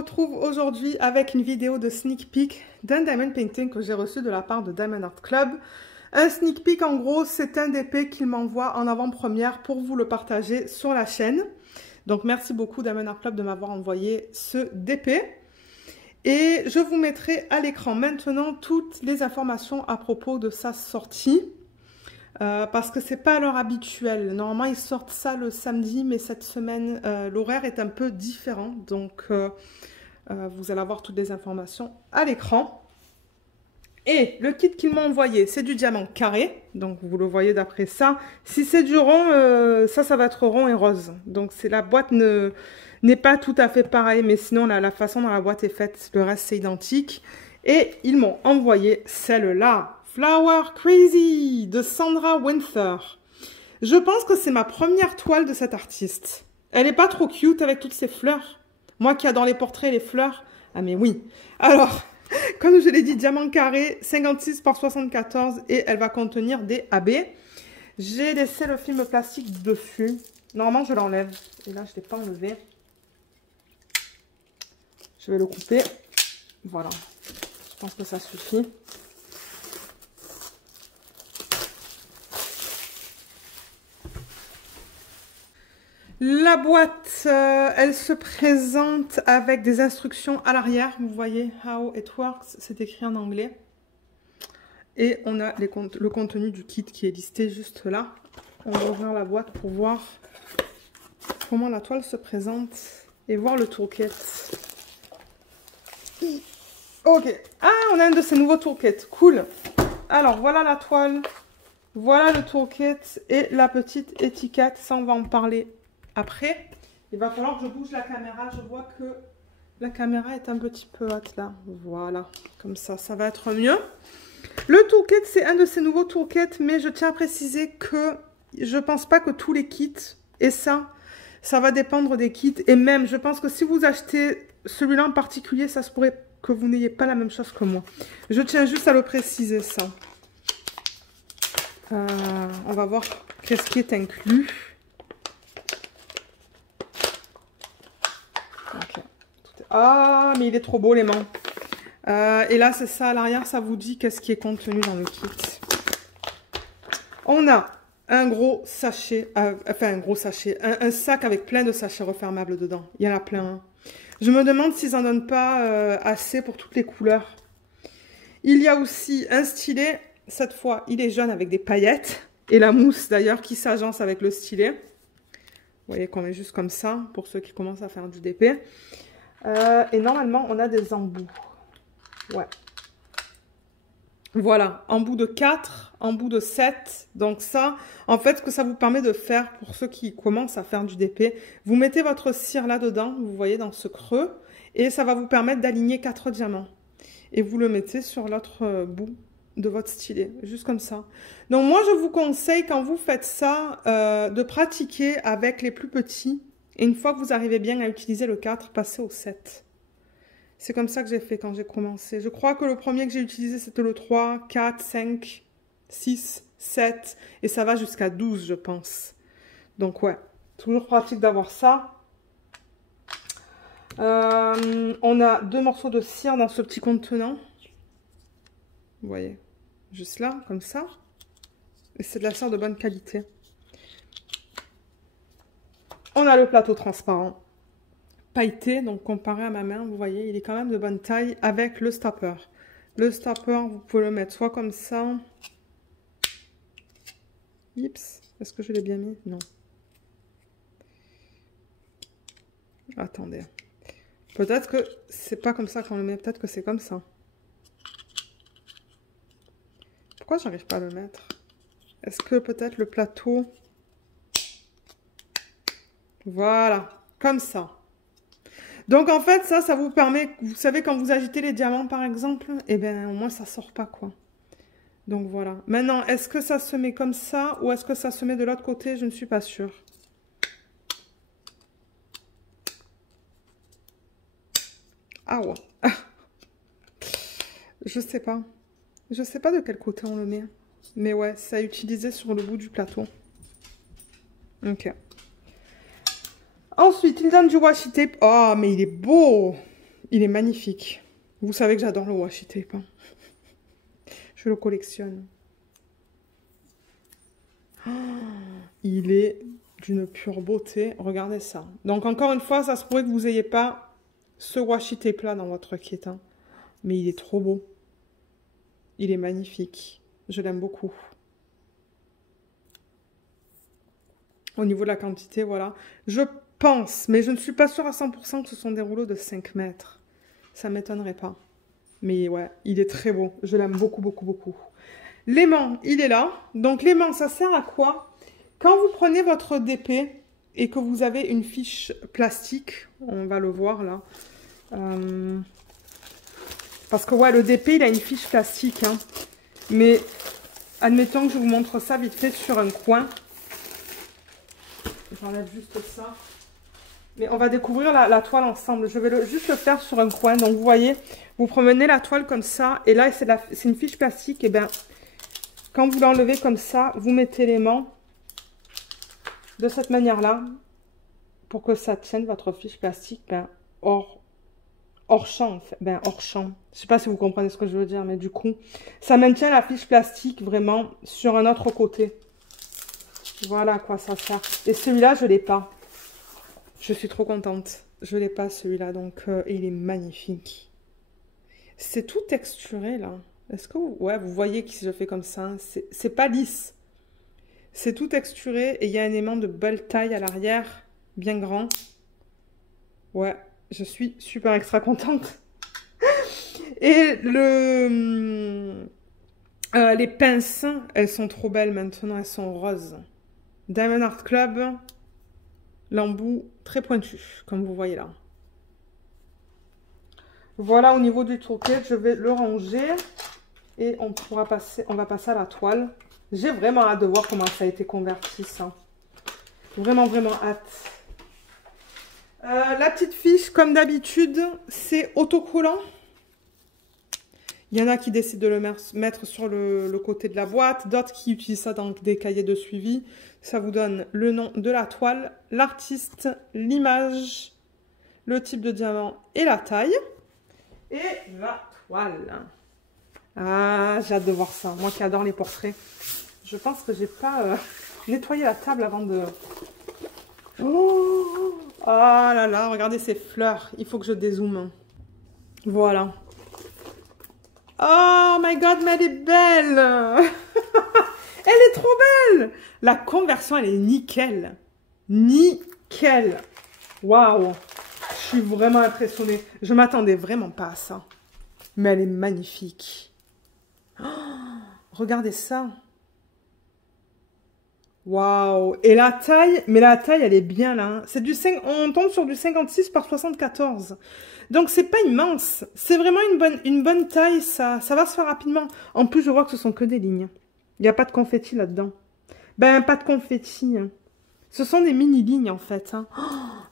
retrouve aujourd'hui avec une vidéo de sneak peek d'un diamond painting que j'ai reçu de la part de Diamond Art Club. Un sneak peek, en gros, c'est un DP qu'il m'envoie en avant-première pour vous le partager sur la chaîne. Donc, merci beaucoup Diamond Art Club de m'avoir envoyé ce DP. Et je vous mettrai à l'écran maintenant toutes les informations à propos de sa sortie. Parce que c'est pas à l'heure habituelle. Normalement, ils sortent ça le samedi, mais cette semaine, l'horaire est un peu différent. Donc, vous allez avoir toutes les informations à l'écran. Et le kit qu'ils m'ont envoyé, c'est du diamant carré. Donc, vous le voyez d'après ça. Si c'est du rond, ça va être rond et rose. Donc, la boîte n'est pas tout à fait pareille, mais sinon, la façon dont la boîte est faite, le reste, c'est identique. Et ils m'ont envoyé celle-là. Flower Crazy de Sandra Winther. Je pense que c'est ma première toile de cette artiste. Elle est pas trop cute avec toutes ces fleurs. Moi qui adore les portraits et les fleurs. Ah mais oui. Alors, comme je l'ai dit, diamant carré, 56 par 74 et elle va contenir des AB. J'ai laissé le film plastique dessus. Normalement, je l'enlève. Et là, je ne l'ai pas enlevé. Je vais le couper. Voilà. Je pense que ça suffit. La boîte, elle se présente avec des instructions à l'arrière. Vous voyez, how it works, c'est écrit en anglais. Et on a le contenu du kit qui est listé juste là. On va ouvrir la boîte pour voir comment la toile se présente et voir le toolkit. Ok. Ah, on a un de ces nouveaux toolkits. Cool. Alors, voilà la toile. Voilà le toolkit et la petite étiquette. Ça, on va en parler après. Il va falloir que je bouge la caméra. Je vois que la caméra est un petit peu haute là. Voilà. Comme ça, ça va être mieux. Le toolkit, c'est un de ces nouveaux toolkits, mais je tiens à préciser que je pense pas que tous les kits aient ça. Ça va dépendre des kits. Et même, je pense que si vous achetez celui-là en particulier, ça se pourrait que vous n'ayez pas la même chose que moi. Je tiens juste à le préciser, ça. On va voir qu'est-ce qui est inclus. Okay. Ah, mais il est trop beau, l'aimant. Et là, c'est ça, à l'arrière, ça vous dit qu'est-ce qui est contenu dans le kit. On a un gros sachet, un sac avec plein de sachets refermables dedans. Il y en a plein. Je me demande s'ils n'en donnent pas assez pour toutes les couleurs. Il y a aussi un stylet. Cette fois, il est jaune avec des paillettes. Et la mousse, d'ailleurs, qui s'agence avec le stylet. Vous voyez qu'on met juste comme ça, pour ceux qui commencent à faire du DP. Et normalement, on a des embouts. Ouais. Voilà, embout de 4, embout de 7. Donc ça, en fait, ce que ça vous permet de faire, pour ceux qui commencent à faire du DP, vous mettez votre cire là-dedans, vous voyez, dans ce creux. Et ça va vous permettre d'aligner 4 diamants. Et vous le mettez sur l'autre bout de votre stylet, juste comme ça. Donc moi, je vous conseille, quand vous faites ça, de pratiquer avec les plus petits. Et une fois que vous arrivez bien à utiliser le 4, passez au 7. C'est comme ça que j'ai fait quand j'ai commencé. Je crois que le premier que j'ai utilisé, c'était le 3, 4, 5, 6, 7. Et ça va jusqu'à 12, je pense. Donc ouais, toujours pratique d'avoir ça. On a 2 morceaux de cire dans ce petit contenant. Vous voyez, juste là, comme ça. Et c'est de la cire de bonne qualité. On a le plateau transparent, pailleté, donc comparé à ma main, vous voyez, il est quand même de bonne taille avec le stopper. Le stopper, vous pouvez le mettre soit comme ça. Oups, est-ce que je l'ai bien mis? Non. Attendez. Peut-être que c'est pas comme ça qu'on le met, peut-être que c'est comme ça. Pourquoi j'arrive pas à le mettre? Est-ce que peut-être le plateau... Voilà, comme ça. Donc en fait, ça vous permet, vous savez, quand vous agitez les diamants par exemple, eh bien au moins ça sort pas quoi. Donc voilà. Maintenant, est-ce que ça se met comme ça ou est-ce que ça se met de l'autre côté? Je ne suis pas sûre. Ah ouais. Je sais pas. Je sais pas de quel côté on le met. Mais ouais, c'est à utiliser sur le bout du plateau. Ok. Ensuite, il donne du washi tape. Oh, mais il est beau! Il est magnifique. Vous savez que j'adore le washi tape. Hein. Je le collectionne. Oh, il est d'une pure beauté. Regardez ça. Donc, encore une fois, ça se pourrait que vous n'ayez pas ce washi tape là dans votre kit. Hein. Mais il est trop beau. Il est magnifique. Je l'aime beaucoup. Au niveau de la quantité, voilà. Je pense, mais je ne suis pas sûre à 100% que ce sont des rouleaux de 5 mètres. Ça ne m'étonnerait pas. Mais ouais, il est très beau. Je l'aime beaucoup, beaucoup, beaucoup. L'aimant, il est là. Donc l'aimant, ça sert à quoi? Quand vous prenez votre DP et que vous avez une fiche plastique, on va le voir là. Parce que ouais, le DP, il a une fiche plastique. Hein. Mais admettons que je vous montre ça vite fait sur un coin. J'enlève juste ça. Mais on va découvrir la toile ensemble. Je vais juste le faire sur un coin. Donc vous voyez, vous promenez la toile comme ça. Et là, c'est une fiche plastique. Et bien, quand vous l'enlevez comme ça, vous mettez l'aimant de cette manière-là. Pour que ça tienne votre fiche plastique ben, hors champ. En fait. Ben, hors champ. Je ne sais pas si vous comprenez ce que je veux dire. Mais du coup, ça maintient la fiche plastique vraiment sur un autre côté. Voilà à quoi ça sert. Et celui-là, je ne l'ai pas. Je suis trop contente. Je ne l'ai pas celui-là. Donc, il est magnifique. C'est tout texturé là. Est-ce que ouais, vous voyez que si je fais comme ça, c'est pas lisse. C'est tout texturé et il y a un aimant de belle taille à l'arrière. Bien grand. Ouais, je suis super extra contente. Et les pinces, elles sont trop belles maintenant. Elles sont roses. Diamond Art Club, l'embout très pointu, comme vous voyez là. Voilà au niveau du tourquet, je vais le ranger et on va passer à la toile. J'ai vraiment hâte de voir comment ça a été converti, ça. Vraiment, vraiment hâte. La petite fiche, comme d'habitude, c'est autocollant. Il y en a qui décident de le mettre sur le côté de la boîte, d'autres qui utilisent ça dans des cahiers de suivi. Ça vous donne le nom de la toile, l'artiste, l'image, le type de diamant et la taille. Et la toile. Ah, j'ai hâte de voir ça. Moi qui adore les portraits. Je pense que j'ai pas nettoyé la table avant de... Oh là là, regardez ces fleurs. Il faut que je dézoome. Voilà. Oh my god, mais elle est belle. Elle est trop belle. La conversion, elle est nickel. Nickel. Waouh. Je suis vraiment impressionnée. Je m'attendais vraiment pas à ça. Mais elle est magnifique. Oh, regardez ça. Waouh. Et la taille, mais la taille, elle est bien là. Hein. C'est du 5, on tombe sur du 56 par 74. Donc, c'est pas immense. C'est vraiment une bonne taille. Ça va se faire rapidement. En plus, je vois que ce sont que des lignes. Il n'y a pas de confetti là-dedans. Ben, pas de confetti. Hein. Ce sont des mini-lignes, en fait. Hein. Oh,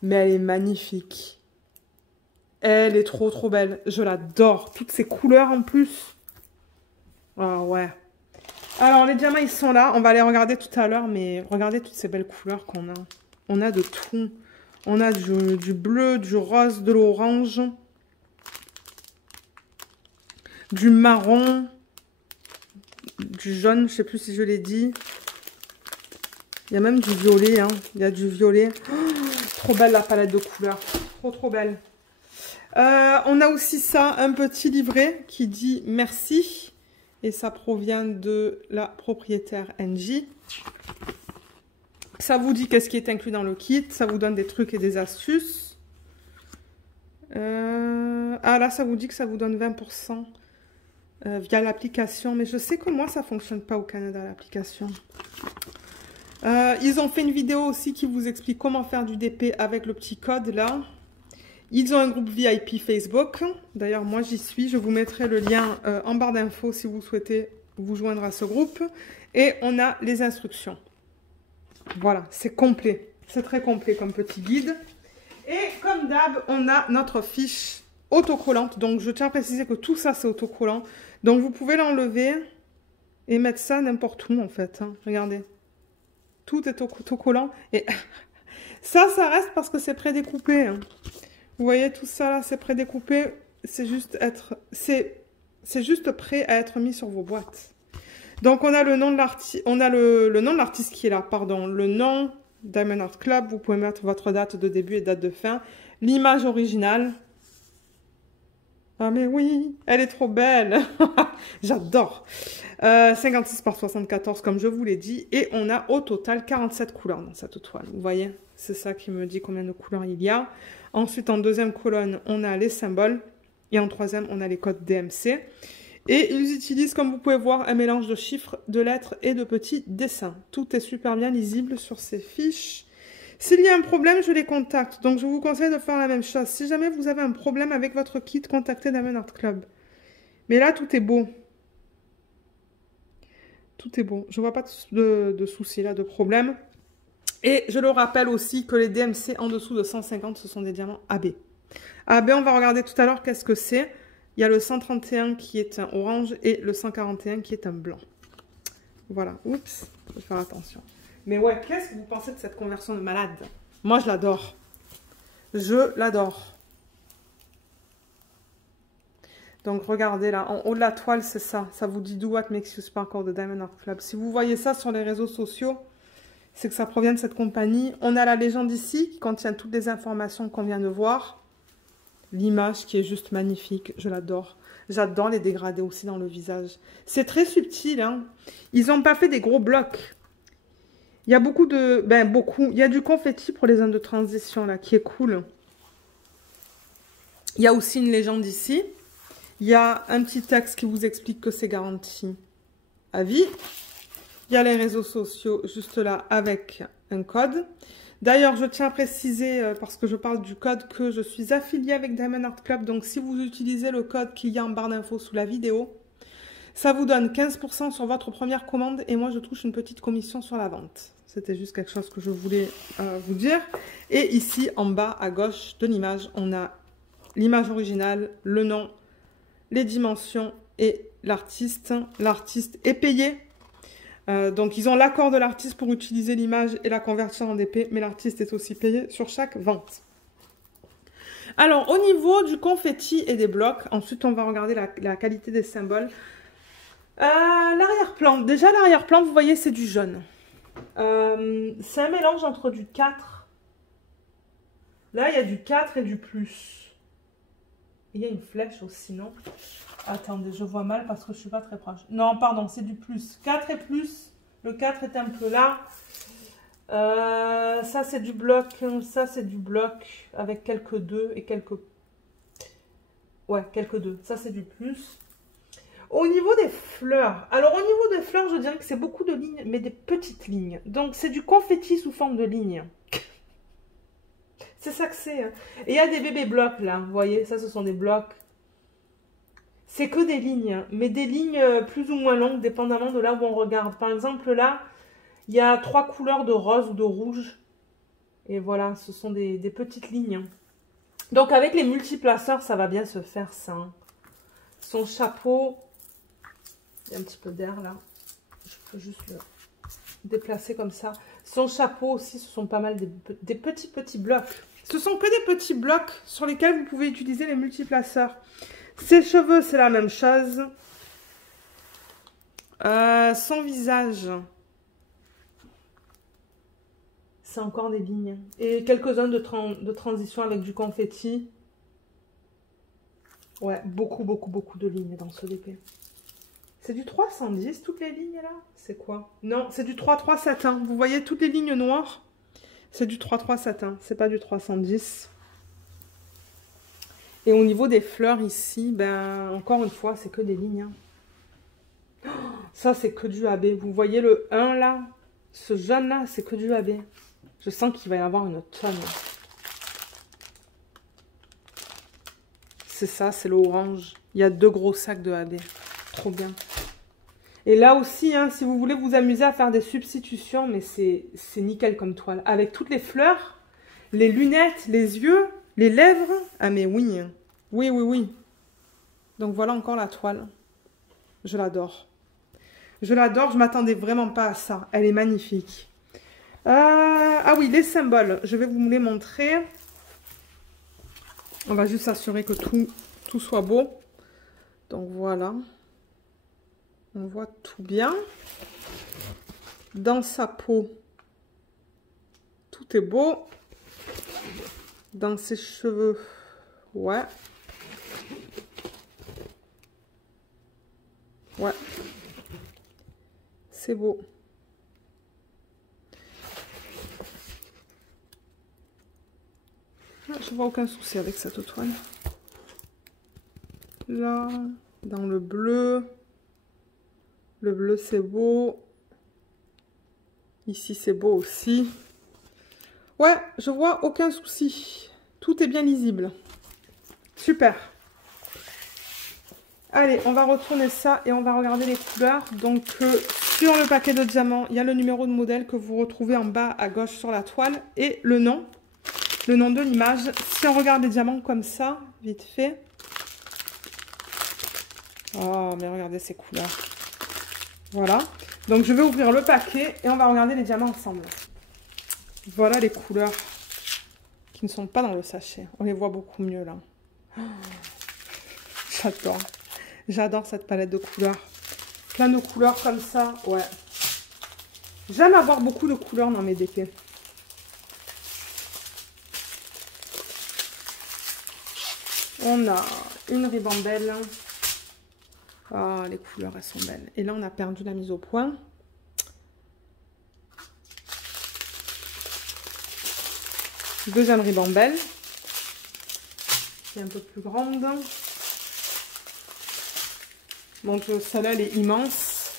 mais elle est magnifique. Elle est trop, trop belle. Je l'adore. Toutes ces couleurs, en plus. Ah, ouais. Alors, les diamants, ils sont là. On va les regarder tout à l'heure. Mais regardez toutes ces belles couleurs qu'on a. On a de tout. On a du bleu, du rose, de l'orange, du marron, du jaune, je ne sais plus si je l'ai dit. Il y a même du violet, hein. Il y a du violet. Oh, trop belle la palette de couleurs. Trop, trop belle. On a aussi ça, un petit livret qui dit merci. Et ça provient de la propriétaire NJ. Ça vous dit qu'est-ce qui est inclus dans le kit. Ça vous donne des trucs et des astuces. Ah là, ça vous dit que ça vous donne 20% via l'application. Mais je sais que moi, ça ne fonctionne pas au Canada, l'application. Ils ont fait une vidéo aussi qui vous explique comment faire du DP avec le petit code là. Ils ont un groupe VIP Facebook. D'ailleurs, moi, j'y suis. Je vous mettrai le lien en barre d'infos si vous souhaitez vous joindre à ce groupe. Et on a les instructions. Voilà, c'est complet. C'est très complet comme petit guide. Et comme d'hab, on a notre fiche autocollante. Donc, je tiens à préciser que tout ça, c'est autocollant. Donc, vous pouvez l'enlever et mettre ça n'importe où, en fait. Hein. Regardez. Tout est autocollant. Et ça reste parce que c'est prédécoupé. Hein. Vous voyez tout ça là, c'est prédécoupé. C'est juste prêt à être mis sur vos boîtes. Donc on a le nom de l'artiste, le nom de l'artiste qui est là, pardon, le nom Diamond Art Club. Vous pouvez mettre votre date de début et date de fin. L'image originale. Ah mais oui, elle est trop belle. J'adore. 56 par 74 comme je vous l'ai dit. Et on a au total 47 couleurs dans cette toile. Vous voyez, c'est ça qui me dit combien de couleurs il y a. Ensuite, en deuxième colonne, on a les symboles. Et en troisième, on a les codes DMC. Et ils utilisent, comme vous pouvez voir, un mélange de chiffres, de lettres et de petits dessins. Tout est super bien lisible sur ces fiches. S'il y a un problème, je les contacte. Donc, je vous conseille de faire la même chose. Si jamais vous avez un problème avec votre kit, contactez Diamond Art Club. Mais là, tout est beau. Tout est beau. Je ne vois pas de soucis là, de problème. Et je le rappelle aussi que les DMC en dessous de 150, ce sont des diamants AB. AB, on va regarder tout à l'heure qu'est-ce que c'est. Il y a le 131 qui est un orange et le 141 qui est un blanc. Voilà. Oups, il faut faire attention. Mais ouais, qu'est-ce que vous pensez de cette conversion de malade? Moi, je l'adore. Je l'adore. Donc, regardez là, en haut de la toile, c'est ça. Ça vous dit Do What Makes You Sparkle de Diamond Art Club. Si vous voyez ça sur les réseaux sociaux, c'est que ça provient de cette compagnie. On a la légende ici qui contient toutes les informations qu'on vient de voir. L'image qui est juste magnifique, je l'adore. J'adore les dégradés aussi dans le visage. C'est très subtil, hein. Ils n'ont pas fait des gros blocs. Il y a beaucoup de... beaucoup. Il y a du confetti pour les zones de transition, là, qui est cool. Il y a aussi une légende ici. Il y a un petit texte qui vous explique que c'est garanti à vie. Il y a les réseaux sociaux juste là avec un code. D'ailleurs, je tiens à préciser, parce que je parle du code, que je suis affiliée avec Diamond Art Club. Donc, si vous utilisez le code qu'il y a en barre d'infos sous la vidéo, ça vous donne 15% sur votre première commande et moi, je touche une petite commission sur la vente. C'était juste quelque chose que je voulais vous dire. Et ici, en bas à gauche de l'image, on a l'image originale, le nom, les dimensions et l'artiste. L'artiste est payé. Donc, ils ont l'accord de l'artiste pour utiliser l'image et la convertir en DP, mais l'artiste est aussi payé sur chaque vente. Alors, au niveau du confetti et des blocs, ensuite, on va regarder la qualité des symboles. L'arrière-plan. Déjà, l'arrière-plan, vous voyez, c'est du jaune. C'est un mélange entre du 4. Là, il y a du 4 et du plus. Il y a une flèche aussi, non? Attendez, je vois mal parce que je ne suis pas très proche. Non, pardon, c'est du plus. 4 et plus. Le 4 est un peu là. Ça, c'est du bloc. Ça, c'est du bloc avec quelques 2 et quelques... Ouais, quelques 2. Ça, c'est du plus. Au niveau des fleurs. Alors, au niveau des fleurs, je dirais que c'est beaucoup de lignes, mais des petites lignes. Donc, c'est du confetti sous forme de lignes. C'est ça que c'est. Hein. Et il y a des bébés blocs, là. Vous voyez, ça, ce sont des blocs. C'est que des lignes, mais des lignes plus ou moins longues, dépendamment de là où on regarde. Par exemple, là, il y a 3 couleurs de rose ou de rouge. Et voilà, ce sont des petites lignes. Donc, avec les multiplaceurs, ça va bien se faire, ça. Hein. Son chapeau, il y a un petit peu d'air, là. Je peux juste le déplacer comme ça. Son chapeau aussi, ce sont pas mal des petits blocs. Ce sont que des petits blocs sur lesquels vous pouvez utiliser les multiplaceurs. Ses cheveux, c'est la même chose. Son visage, c'est encore des lignes. Et quelques-uns de transition avec du confetti. Ouais, beaucoup de lignes dans ce DP. C'est du 310, toutes les lignes là? C'est quoi? Non, c'est du 33 satin. Vous voyez toutes les lignes noires? C'est du 33 satin, c'est pas du 310. Et au niveau des fleurs ici, ben encore une fois, c'est que des lignes. Hein. Oh, ça, c'est que du AB. Vous voyez le 1 là? Ce jaune là, c'est que du AB. Je sens qu'il va y avoir une tonne. C'est ça, c'est l'orange. Il y a 2 gros sacs de AB. Trop bien. Et là aussi, hein, si vous voulez vous amuser à faire des substitutions, mais c'est nickel comme toile. Avec toutes les fleurs, les lunettes, les yeux, les lèvres. Ah mais oui. Oui, oui, oui. Donc voilà encore la toile. Je l'adore. Je l'adore, je m'attendais vraiment pas à ça. Elle est magnifique. Ah oui, les symboles. Je vais vous les montrer. On va juste s'assurer que tout soit beau. Donc voilà. On voit tout bien. Dans sa peau, tout est beau. Dans ses cheveux, ouais. Ouais. C'est beau. Je vois aucun souci avec cette toile. Là, dans le bleu. Le bleu, c'est beau. Ici, c'est beau aussi. Ouais, je vois aucun souci. Tout est bien lisible. Super. Allez, on va retourner ça et on va regarder les couleurs. Donc, sur le paquet de diamants, il y a le numéro de modèle que vous retrouvez en bas à gauche sur la toile et le nom de l'image. Si on regarde les diamants comme ça, vite fait. Oh, mais regardez ces couleurs. Voilà. Donc, je vais ouvrir le paquet et on va regarder les diamants ensemble. Voilà les couleurs qui ne sont pas dans le sachet. On les voit beaucoup mieux là. Oh, j'adore. J'adore cette palette de couleurs. Plein de couleurs comme ça. Ouais. J'aime avoir beaucoup de couleurs dans mes DP. On a une ribambelle. Ah, les couleurs, elles sont belles. Et là, on a perdu la mise au point. Deuxième ribambelle. Qui est un peu plus grande. Donc, celle-là, elle est immense.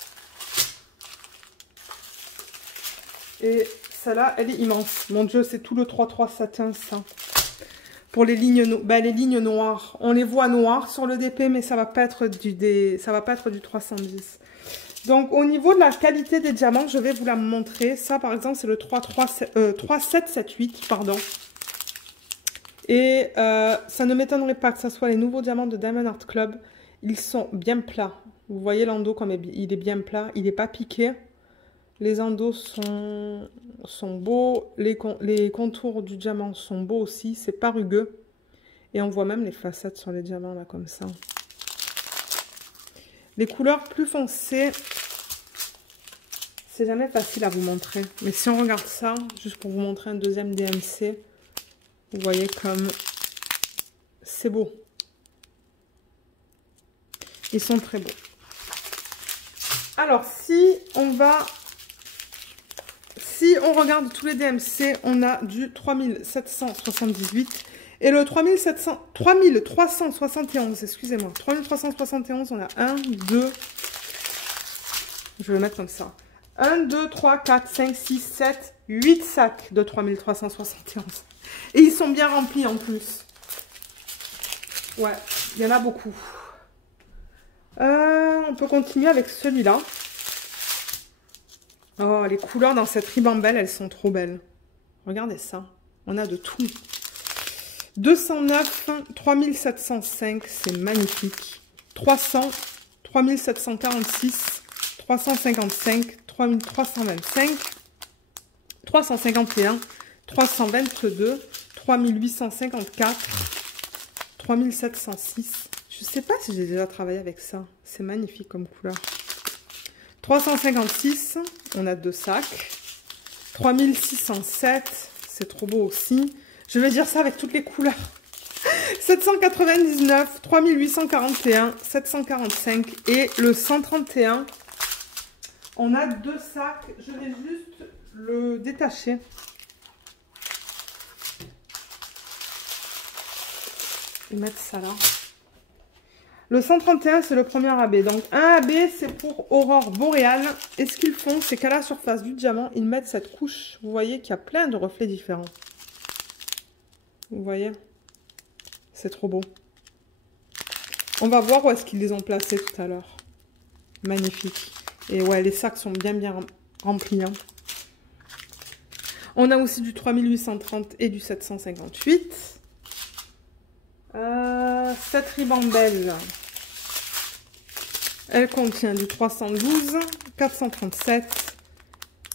Et celle-là, elle est immense. Mon Dieu, c'est tout le 3-3 satin, ça. Pour les lignes, les lignes noires. On les voit noires sur le DP, mais ça va pas être du 310. Donc, au niveau de la qualité des diamants, je vais vous la montrer. Ça, par exemple, c'est le 3778, pardon. Et ça ne m'étonnerait pas que ce soit les nouveaux diamants de Diamond Art Club. Ils sont bien plats. Vous voyez l'endos comme il est bien plat. Il n'est pas piqué. Les endos sont beaux. Les contours du diamant sont beaux aussi. C'est pas rugueux. Et on voit même les facettes sur les diamants là comme ça. Les couleurs plus foncées, c'est jamais facile à vous montrer. Mais si on regarde ça, juste pour vous montrer un deuxième DMC, vous voyez comme c'est beau. Ils sont très beaux. Alors, si on regarde tous les DMC, on a du 3778 et le 3371, excusez-moi. 3371, on a 1, 2, je vais le mettre comme ça. 1, 2, 3, 4, 5, 6, 7, 8 sacs de 3371. Et ils sont bien remplis en plus. Ouais, il y en a beaucoup. On peut continuer avec celui-là. Oh, les couleurs dans cette ribambelle, elles sont trop belles. Regardez ça. On a de tout. 209, 3705, c'est magnifique. 300, 3746, 355, 3325, 351, 322, 3854, 3706. Je sais pas si j'ai déjà travaillé avec ça. C'est magnifique comme couleur. 356, on a 2 sacs. 3607, c'est trop beau aussi. Je vais dire ça avec toutes les couleurs. 799, 3841, 745 et le 131. On a 2 sacs. Je vais juste le détacher. Et mettre ça là. Le 131, c'est le premier AB. Donc, un AB, c'est pour aurore boréale. Et ce qu'ils font, c'est qu'à la surface du diamant, ils mettent cette couche. Vous voyez qu'il y a plein de reflets différents. Vous voyez? C'est trop beau. On va voir où est-ce qu'ils les ont placés tout à l'heure. Magnifique. Et ouais, les sacs sont bien remplis. Hein. On a aussi du 3830 et du 758. Cette ribambelle, elle contient du 312, 437,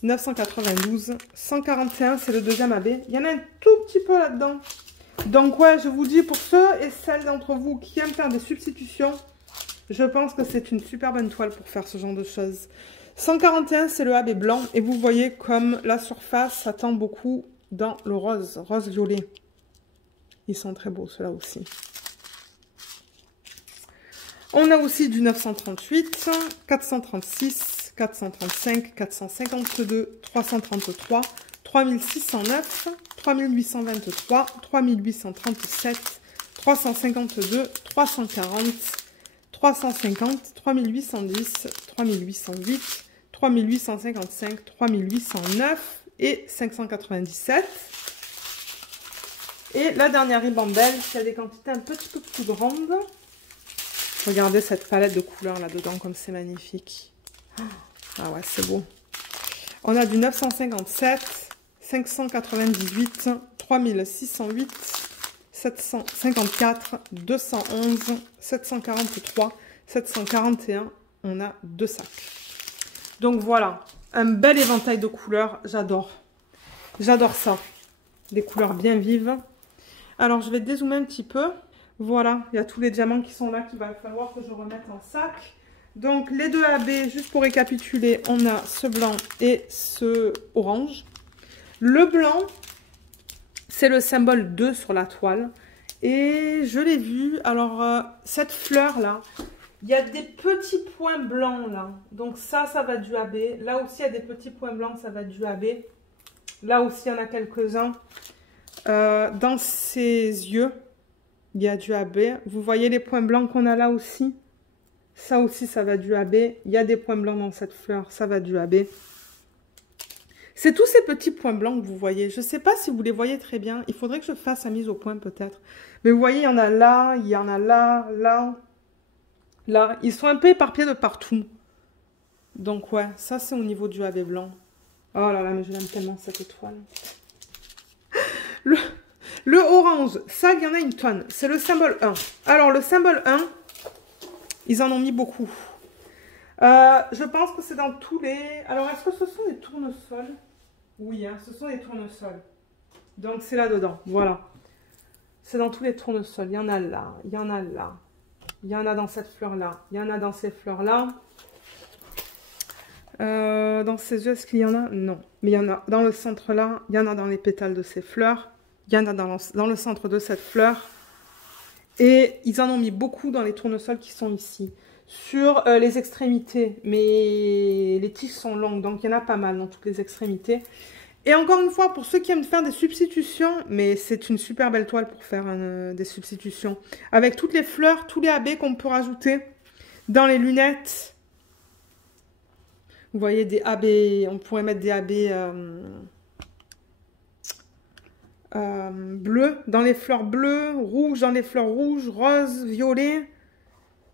992, 141, c'est le deuxième AB. Il y en a un tout petit peu là-dedans. Donc ouais, je vous dis, pour ceux et celles d'entre vous qui aiment faire des substitutions, je pense que c'est une super bonne toile pour faire ce genre de choses. 141, c'est le AB blanc. Et vous voyez comme la surface s'attend beaucoup dans le rose, rose violet. Ils sont très beaux, ceux-là aussi. On a aussi du 938, 436, 435, 452, 333, 3609, 3823, 3837, 352, 340, 350, 3810, 3808, 3855, 3809 et 597. Et la dernière ribambelle, qui a des quantités un petit peu plus grandes. Regardez cette palette de couleurs là-dedans, comme c'est magnifique. Ah ouais, c'est beau. On a du 957, 598, 3608, 754, 211, 743, 741. On a 2 sacs. Donc voilà, un bel éventail de couleurs. J'adore. J'adore ça. Des couleurs bien vives. Alors, je vais dézoomer un petit peu. Voilà, il y a tous les diamants qui sont là qu'il va falloir que je remette en sac. Donc, les 2 AB, juste pour récapituler, on a ce blanc et ce orange. Le blanc, c'est le symbole 2 sur la toile. Et je l'ai vu, alors, cette fleur-là, il y a des petits points blancs là. Donc ça va du AB. Là aussi, il y a des petits points blancs, ça va du AB. Là aussi, il y en a quelques-uns. Dans ses yeux, il y a du AB. Vous voyez les points blancs qu'on a là aussi? Ça aussi, ça va du AB. Il y a des points blancs dans cette fleur, ça va du AB. C'est tous ces petits points blancs que vous voyez. Je ne sais pas si vous les voyez très bien. Il faudrait que je fasse la mise au point peut-être. Mais vous voyez, il y en a là, il y en a là, là, là. Ils sont un peu éparpillés de partout. Donc ouais, ça c'est au niveau du AB blanc. Oh là là, mais je l'aime tellement cette étoile. Le orange, ça, il y en a une tonne. C'est le symbole 1. Alors, le symbole 1, ils en ont mis beaucoup. Je pense que c'est dans tous les... Alors, est-ce que ce sont des tournesols? Oui, hein, ce sont des tournesols. Donc, c'est là-dedans. Voilà. C'est dans tous les tournesols. Il y en a là, il y en a là. Il y en a dans cette fleur-là. Il y en a dans ces fleurs-là. Dans ces yeux, est-ce qu'il y en a? Non. Mais il y en a dans le centre là. Il y en a dans les pétales de ces fleurs. Il y en a dans le centre de cette fleur. Et ils en ont mis beaucoup dans les tournesols qui sont ici. Sur les extrémités. Mais les tiges sont longues. Donc il y en a pas mal dans toutes les extrémités. Et encore une fois, pour ceux qui aiment faire des substitutions. Mais c'est une super belle toile pour faire des substitutions. Avec toutes les fleurs, tous les AB qu'on peut rajouter dans les lunettes. Vous voyez des AB. On pourrait mettre des AB... bleu dans les fleurs bleues, rouge dans les fleurs rouges, rose, violet.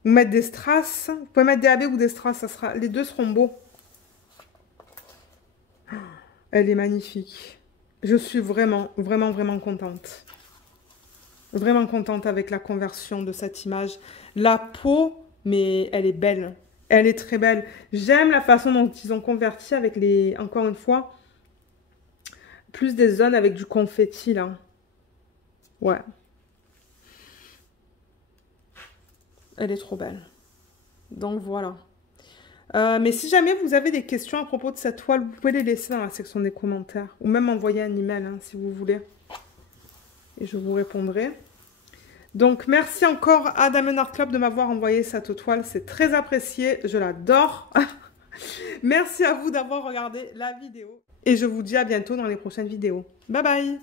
Ou mettre des strass. Vous pouvez mettre des AB ou des strass, ça sera, les deux seront beaux. Elle est magnifique. Je suis vraiment, vraiment, vraiment contente. Vraiment contente avec la conversion de cette image. La peau, mais elle est belle. Elle est très belle. J'aime la façon dont ils ont converti avec les... Encore une fois... Plus des zones avec du confetti, là. Ouais. Elle est trop belle. Donc, voilà. Mais si jamais vous avez des questions à propos de cette toile, vous pouvez les laisser dans la section des commentaires. Ou même envoyer un email, hein, si vous voulez. Et je vous répondrai. Donc, merci encore à Diamond Art Club de m'avoir envoyé cette toile. C'est très apprécié. Je l'adore. Merci à vous d'avoir regardé la vidéo. Et je vous dis à bientôt dans les prochaines vidéos. Bye bye!